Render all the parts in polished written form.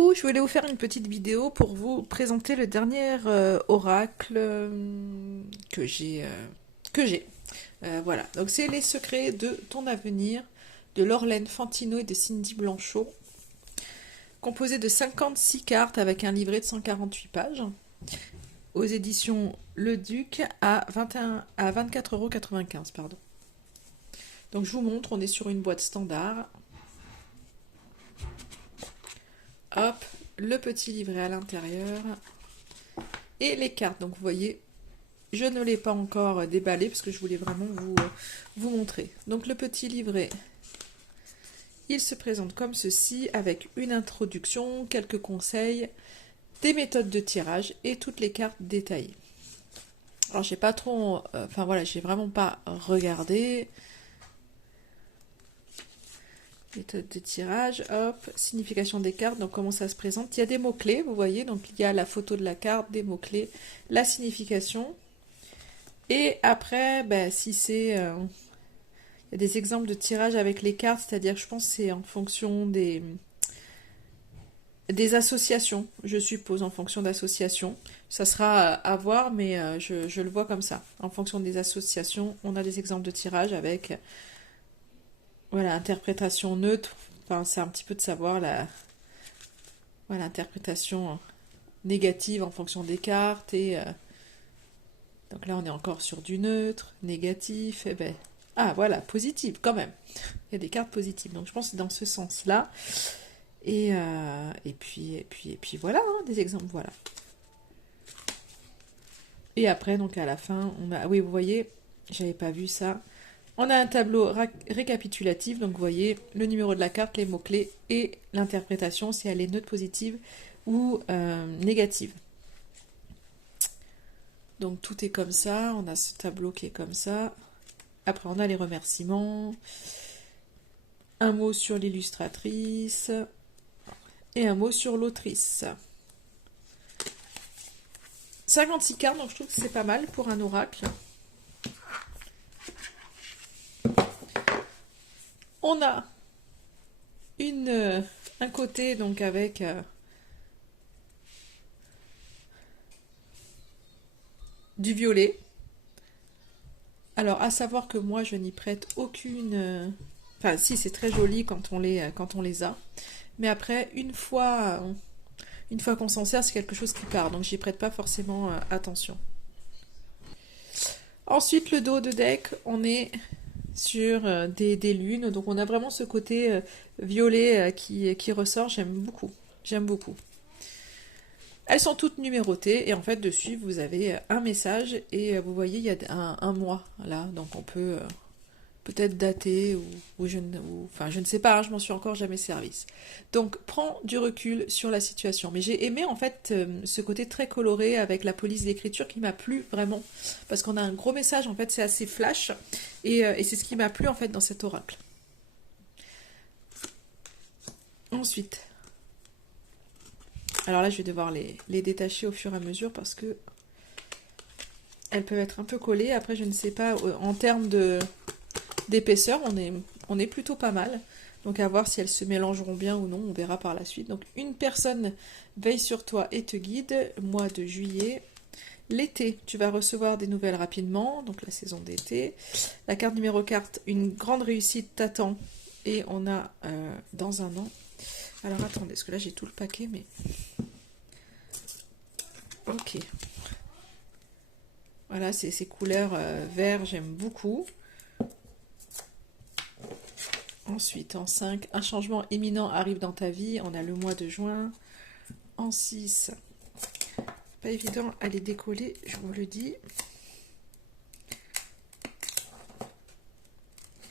Coucou, je voulais vous faire une petite vidéo pour vous présenter le dernier oracle que j'ai. Voilà, donc c'est Les secrets de ton avenir de Laurelaine Fantino et de Cindy Blanchot, composé de 56 cartes avec un livret de 148 pages, aux éditions Le Duc à 24,95 €, pardon. Donc je vous montre, on est sur une boîte standard. Hop, le petit livret à l'intérieur et les cartes. Donc vous voyez, je ne l'ai pas encore déballé parce que je voulais vraiment vous montrer. Donc le petit livret, il se présente comme ceci avec une introduction, quelques conseils, des méthodes de tirage et toutes les cartes détaillées. Alors j'ai pas trop, enfin voilà, j'ai vraiment pas regardé. Méthode de tirage, hop, signification des cartes, donc comment ça se présente. Il y a des mots-clés, vous voyez, donc il y a la photo de la carte, des mots-clés, la signification. Et après, ben, si c'est... il y a des exemples de tirage avec les cartes, c'est-à-dire je pense que c'est en fonction des associations, je suppose, en fonction d'associations. Ça sera à voir, mais je le vois comme ça. En fonction des associations, on a des exemples de tirage avec... Voilà, interprétation neutre, enfin, c'est un petit peu de savoir voilà, interprétation négative en fonction des cartes. Et donc là, on est encore sur du neutre, négatif. Et ben, ah, voilà, positive quand même. Il y a des cartes positives. Donc je pense que c'est dans ce sens-là. Et puis voilà, hein, des exemples, voilà. Et après, donc à la fin, on a... Oui, vous voyez, j'avais pas vu ça. On a un tableau récapitulatif, donc vous voyez le numéro de la carte, les mots-clés et l'interprétation, si elle est neutre, positive ou négative. Donc tout est comme ça, on a ce tableau qui est comme ça. Après on a les remerciements, un mot sur l'illustratrice et un mot sur l'autrice. 56 cartes, donc je trouve que c'est pas mal pour un oracle. On a un côté donc avec du violet. Alors à savoir que moi je n'y prête aucune... Enfin si, c'est très joli quand on les a. Mais après, une fois qu'on s'en sert, c'est quelque chose qui part. Donc j'y prête pas forcément attention. Ensuite, le dos de deck, on est sur des lunes. Donc on a vraiment ce côté violet qui ressort. J'aime beaucoup. J'aime beaucoup. Elles sont toutes numérotées et en fait dessus vous avez un message et vous voyez il y a un mois là. Donc on peut peut-être dater enfin je ne sais pas, hein, je m'en suis encore jamais servi. Donc prends du recul sur la situation. Mais j'ai aimé en fait ce côté très coloré avec la police d'écriture qui m'a plu vraiment parce qu'on a un gros message, en fait c'est assez flash et c'est ce qui m'a plu en fait dans cet oracle. Ensuite, alors là je vais devoir les détacher au fur et à mesure parce que elles peuvent être un peu collées. Après je ne sais pas, en termes d'épaisseur, on est plutôt pas mal. Donc à voir si elles se mélangeront bien ou non, on verra par la suite. Donc une personne veille sur toi et te guide, mois de juillet. L'été, tu vas recevoir des nouvelles rapidement, donc la saison d'été. La carte numéro 4, une grande réussite t'attend. Et on a dans un an. Alors attendez, parce que là j'ai tout le paquet, mais... Ok. Voilà, ces couleurs vert, j'aime beaucoup. Ensuite, en 5, un changement imminent arrive dans ta vie. On a le mois de juin. En 6, pas évident à les décoller, je vous le dis.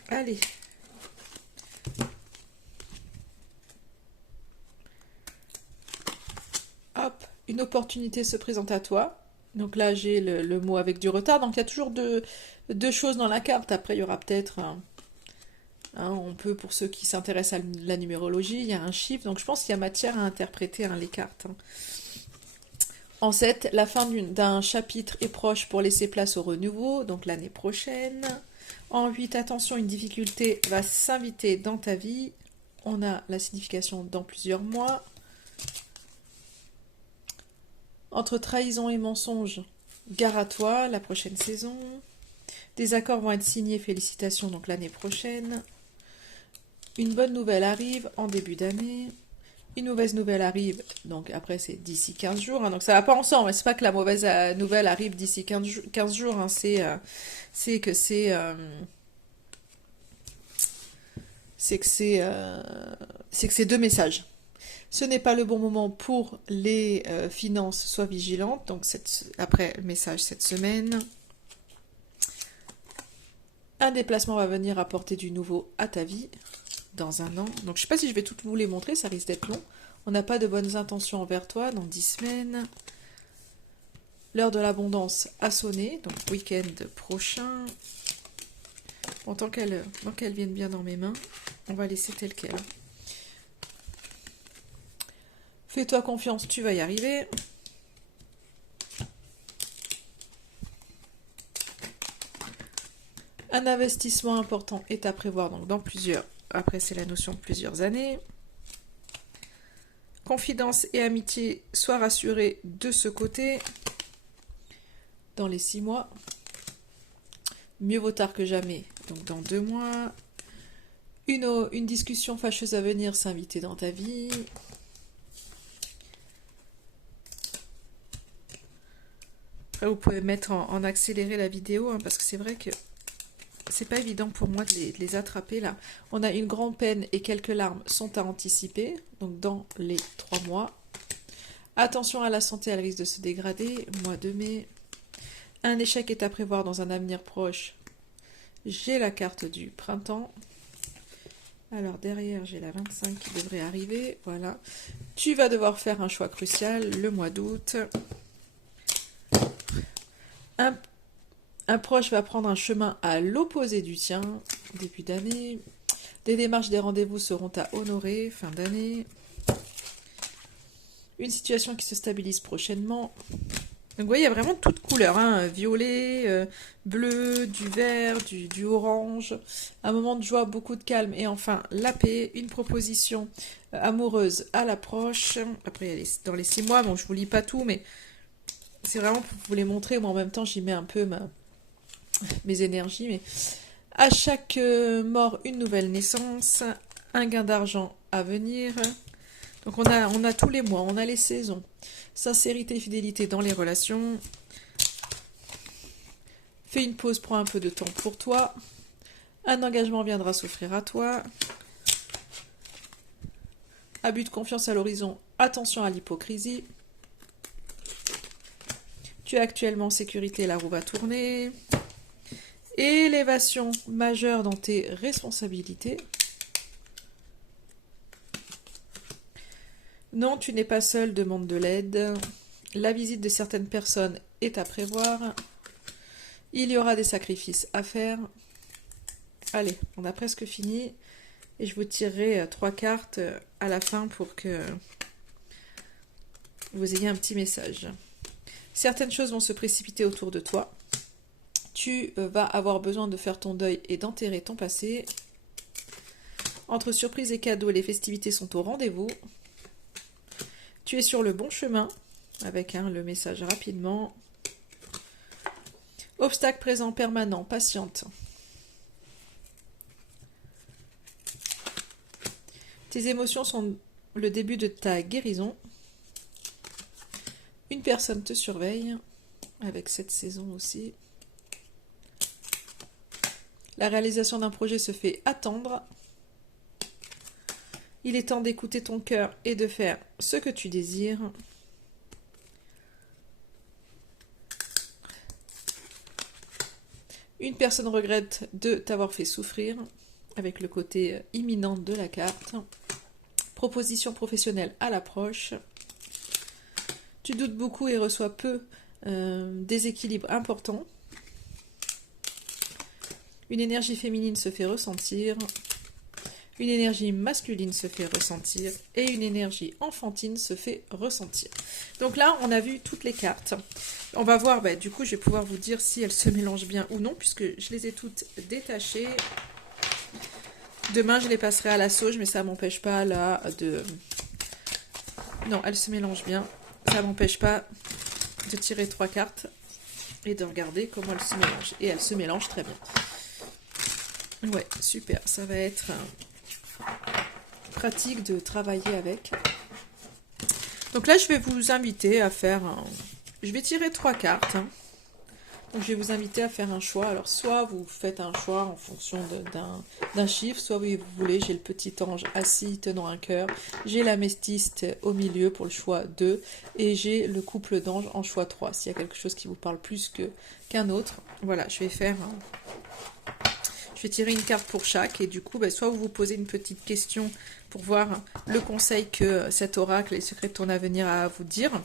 Allez. Hop, une opportunité se présente à toi. Donc là, j'ai le mot avec du retard. Donc il y a toujours deux choses dans la carte. Après, il y aura peut-être... on peut, pour ceux qui s'intéressent à la numérologie, il y a un chiffre, donc je pense qu'il y a matière à interpréter les cartes. En 7, la fin d'un chapitre est proche pour laisser place au renouveau, donc l'année prochaine. En 8, attention, une difficulté va s'inviter dans ta vie. On a la signification dans plusieurs mois. Entre trahison et mensonge, gare à toi, la prochaine saison. Des accords vont être signés, félicitations, donc l'année prochaine. Une bonne nouvelle arrive en début d'année. Une mauvaise nouvelle arrive, donc après c'est d'ici 15 jours, hein, donc ça va pas ensemble, c'est pas que la mauvaise nouvelle arrive d'ici 15 jours, hein, c'est que c'est que c'est deux messages. Ce n'est pas le bon moment pour les finances, sois vigilante, donc après le message cette semaine. Un déplacement va venir apporter du nouveau à ta vie dans un an. Donc je ne sais pas si je vais toutes vous les montrer, ça risque d'être long. On n'a pas de bonnes intentions envers toi dans 10 semaines. L'heure de l'abondance a sonné, donc week-end prochain. Bon, tant qu'elle vienne bien dans mes mains, on va laisser tel quel. Fais-toi confiance, tu vas y arriver. Un investissement important est à prévoir donc dans plusieurs. Après, c'est la notion de plusieurs années. Confidence et amitié, sois rassuré de ce côté. Dans les 6 mois. Mieux vaut tard que jamais, donc dans 2 mois. Une discussion fâcheuse à venir s'inviter dans ta vie. Après, vous pouvez mettre en accéléré la vidéo, hein, parce que c'est vrai que c'est pas évident pour moi de les attraper là. On a une grande peine et quelques larmes sont à anticiper, donc dans les 3 mois. Attention à la santé, elle risque de se dégrader, mois de mai. Un échec est à prévoir dans un avenir proche. J'ai la carte du printemps. Alors derrière, j'ai la 25 qui devrait arriver, voilà. Tu vas devoir faire un choix crucial le mois d'août. Un proche va prendre un chemin à l'opposé du tien, début d'année. Des démarches, des rendez-vous seront à honorer, fin d'année. Une situation qui se stabilise prochainement. Donc vous voyez, il y a vraiment toutes couleurs, hein, violet, bleu, du vert, du orange. Un moment de joie, beaucoup de calme. Et enfin, la paix, une proposition amoureuse à l'approche. Après, dans les 6 mois, bon, je vous lis pas tout, mais c'est vraiment pour vous les montrer. Moi, en même temps, j'y mets un peu mes énergies, mais à chaque mort, une nouvelle naissance, un gain d'argent à venir. Donc on a tous les mois, on a les saisons. Sincérité et fidélité dans les relations. Fais une pause, prends un peu de temps pour toi. Un engagement viendra s'offrir à toi. Abus de confiance à l'horizon, attention à l'hypocrisie. Tu es actuellement en sécurité, la roue va tourner. Élévation majeure dans tes responsabilités. Non, tu n'es pas seul, demande de l'aide. La visite de certaines personnes est à prévoir. Il y aura des sacrifices à faire. Allez, on a presque fini. Et je vous tirerai 3 cartes à la fin pour que vous ayez un petit message. Certaines choses vont se précipiter autour de toi. Tu vas avoir besoin de faire ton deuil et d'enterrer ton passé. Entre surprises et cadeaux, les festivités sont au rendez-vous. Tu es sur le bon chemin, avec le message rapidement. Obstacle présent permanent, patiente. Tes émotions sont le début de ta guérison. Une personne te surveille, avec cette saison aussi. La réalisation d'un projet se fait attendre. Il est temps d'écouter ton cœur et de faire ce que tu désires. Une personne regrette de t'avoir fait souffrir, avec le côté imminent de la carte. Proposition professionnelle à l'approche. Tu doutes beaucoup et reçois peu déséquilibre important. Une énergie féminine se fait ressentir. Une énergie masculine se fait ressentir. Et une énergie enfantine se fait ressentir. Donc là, on a vu toutes les cartes. On va voir, du coup, je vais pouvoir vous dire si elles se mélangent bien ou non, puisque je les ai toutes détachées. Demain, je les passerai à la sauge, mais ça m'empêche pas là de... Non, elles se mélangent bien. Ça m'empêche pas de tirer 3 cartes et de regarder comment elles se mélangent. Et elles se mélangent très bien. Ouais, super. Ça va être pratique de travailler avec. Donc là, je vais vous inviter à faire Je vais tirer 3 cartes. Hein. Donc je vais vous inviter à faire un choix. Alors soit vous faites un choix en fonction d'un chiffre, soit vous voulez, j'ai le petit ange assis tenant un cœur, j'ai l'améthyste au milieu pour le choix 2, et j'ai le couple d'anges en choix 3. S'il y a quelque chose qui vous parle plus qu'un autre, voilà, je vais tirer une carte pour chaque, et du coup, soit vous vous posez une petite question pour voir le conseil que cet oracle, les secrets de ton avenir, a à vous dire.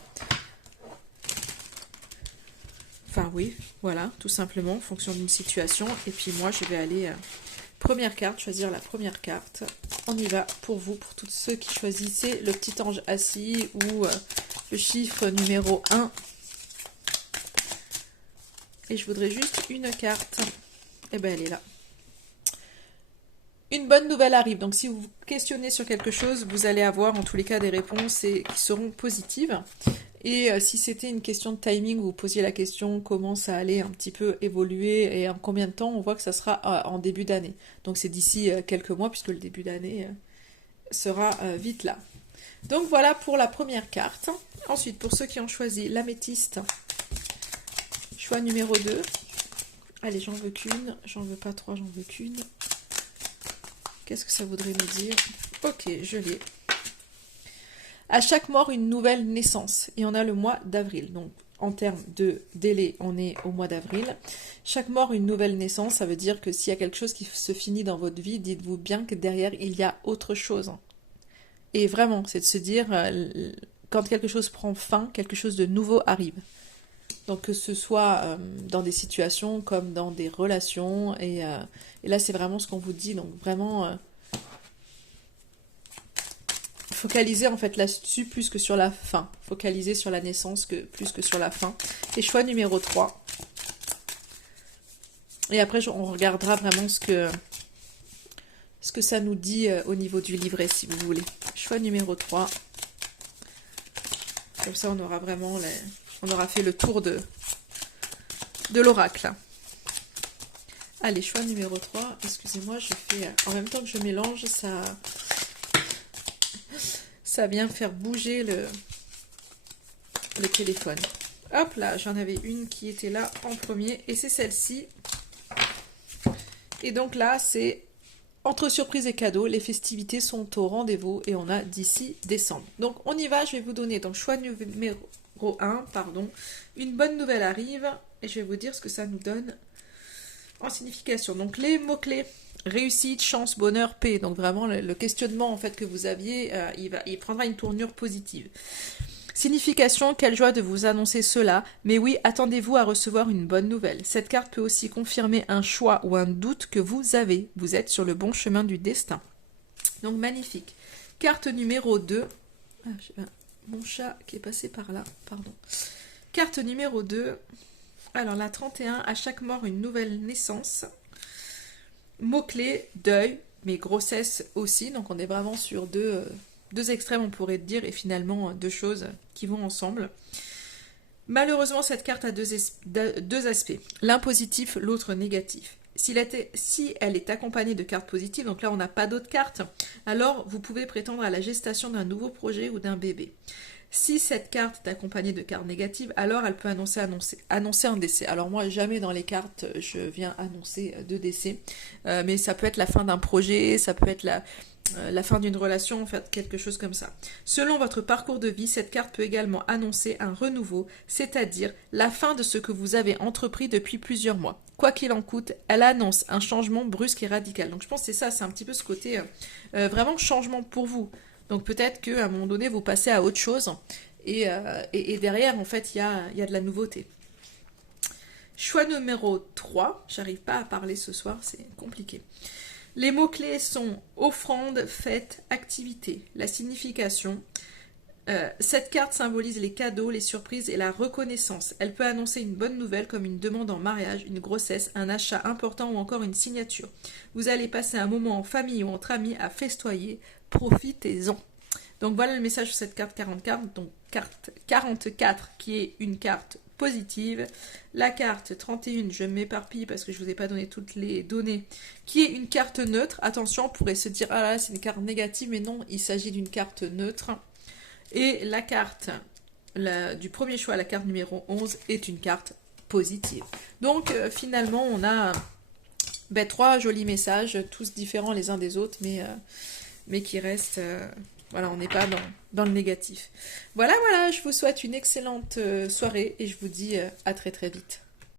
Enfin oui, voilà, tout simplement, en fonction d'une situation. Et puis moi, je vais aller, première carte, choisir la première carte. On y va pour vous, pour tous ceux qui choisissez le petit ange assis ou le chiffre numéro 1. Et je voudrais juste une carte. Et ben elle est là. Une bonne nouvelle arrive. Donc si vous vous questionnez sur quelque chose, vous allez avoir en tous les cas des réponses qui seront positives. Et si c'était une question de timing, vous posiez la question comment ça allait un petit peu évoluer et en combien de temps, on voit que ça sera en début d'année. Donc c'est d'ici quelques mois puisque le début d'année sera vite là. Donc voilà pour la première carte. Ensuite, pour ceux qui ont choisi l'améthyste, choix numéro 2. Allez, j'en veux qu'une. J'en veux pas 3, j'en veux qu'une. Qu'est-ce que ça voudrait nous dire? Ok, je l'ai. À chaque mort, une nouvelle naissance. Et on a le mois d'avril. Donc, en termes de délai, on est au mois d'avril. Chaque mort, une nouvelle naissance. Ça veut dire que s'il y a quelque chose qui se finit dans votre vie, dites-vous bien que derrière, il y a autre chose. Et vraiment, c'est de se dire, quand quelque chose prend fin, quelque chose de nouveau arrive. Donc, que ce soit dans des situations comme dans des relations. Et là, c'est vraiment ce qu'on vous dit. Donc, vraiment... focaliser en fait là-dessus plus que sur la fin. Focaliser sur la naissance plus que sur la fin. Et choix numéro 3. Et après, on regardera vraiment ce que ça nous dit au niveau du livret, si vous voulez. Choix numéro 3. Comme ça, on aura vraiment on aura fait le tour de l'oracle. Allez, choix numéro 3. Excusez-moi, je fais... En même temps que je mélange, ça vient faire bouger le téléphone. Hop là, j'en avais une qui était là en premier et c'est celle-ci. Et donc là, c'est entre surprise et cadeau, les festivités sont au rendez-vous et on a d'ici décembre. Donc on y va, je vais vous donner donc choix numéro 1, pardon. Une bonne nouvelle arrive et je vais vous dire ce que ça nous donne en signification. Donc les mots-clés. Réussite, chance, bonheur, paix. Donc vraiment, le questionnement en fait que vous aviez, il prendra une tournure positive. Signification, quelle joie de vous annoncer cela. Mais oui, attendez-vous à recevoir une bonne nouvelle. Cette carte peut aussi confirmer un choix ou un doute que vous avez. Vous êtes sur le bon chemin du destin. Donc magnifique. Carte numéro 2. Ah, j'ai mon chat qui est passé par là, pardon. Carte numéro 2. Alors la 31, à chaque mort, une nouvelle naissance. Mots-clés, deuil, mais grossesse aussi. Donc on est vraiment sur deux extrêmes, on pourrait dire, et finalement deux choses qui vont ensemble. Malheureusement, cette carte a deux aspects. L'un positif, l'autre négatif. Si elle est accompagnée de cartes positives, donc là on n'a pas d'autres cartes, alors vous pouvez prétendre à la gestation d'un nouveau projet ou d'un bébé. Si cette carte est accompagnée de cartes négatives, alors elle peut annoncer un décès. Alors moi, jamais dans les cartes, je viens annoncer de décès. Mais ça peut être la fin d'un projet, ça peut être la fin d'une relation, en fait, quelque chose comme ça. Selon votre parcours de vie, cette carte peut également annoncer un renouveau, c'est-à-dire la fin de ce que vous avez entrepris depuis plusieurs mois. Quoi qu'il en coûte, elle annonce un changement brusque et radical. Donc je pense que c'est ça, c'est un petit peu ce côté vraiment changement pour vous. Donc peut-être qu'à un moment donné, vous passez à autre chose et derrière, en fait, il y a de la nouveauté. Choix numéro 3. J'arrive pas à parler ce soir, c'est compliqué. Les mots-clés sont offrande, fête, activité. La signification. Cette carte symbolise les cadeaux, les surprises et la reconnaissance. Elle peut annoncer une bonne nouvelle comme une demande en mariage, une grossesse, un achat important ou encore une signature. Vous allez passer un moment en famille ou entre amis à festoyer. Profitez-en. Donc voilà le message sur cette carte 44, donc carte 44 qui est une carte positive. La carte 31, je m'éparpille parce que je ne vous ai pas donné toutes les données, qui est une carte neutre. Attention, on pourrait se dire, ah là, c'est une carte négative, mais non, il s'agit d'une carte neutre. Et la carte du premier choix, la carte numéro 11, est une carte positive. Donc finalement, on a trois jolis messages, tous différents les uns des autres, mais qui restent... voilà, on n'est pas dans le négatif. Voilà, je vous souhaite une excellente soirée et je vous dis à très très vite.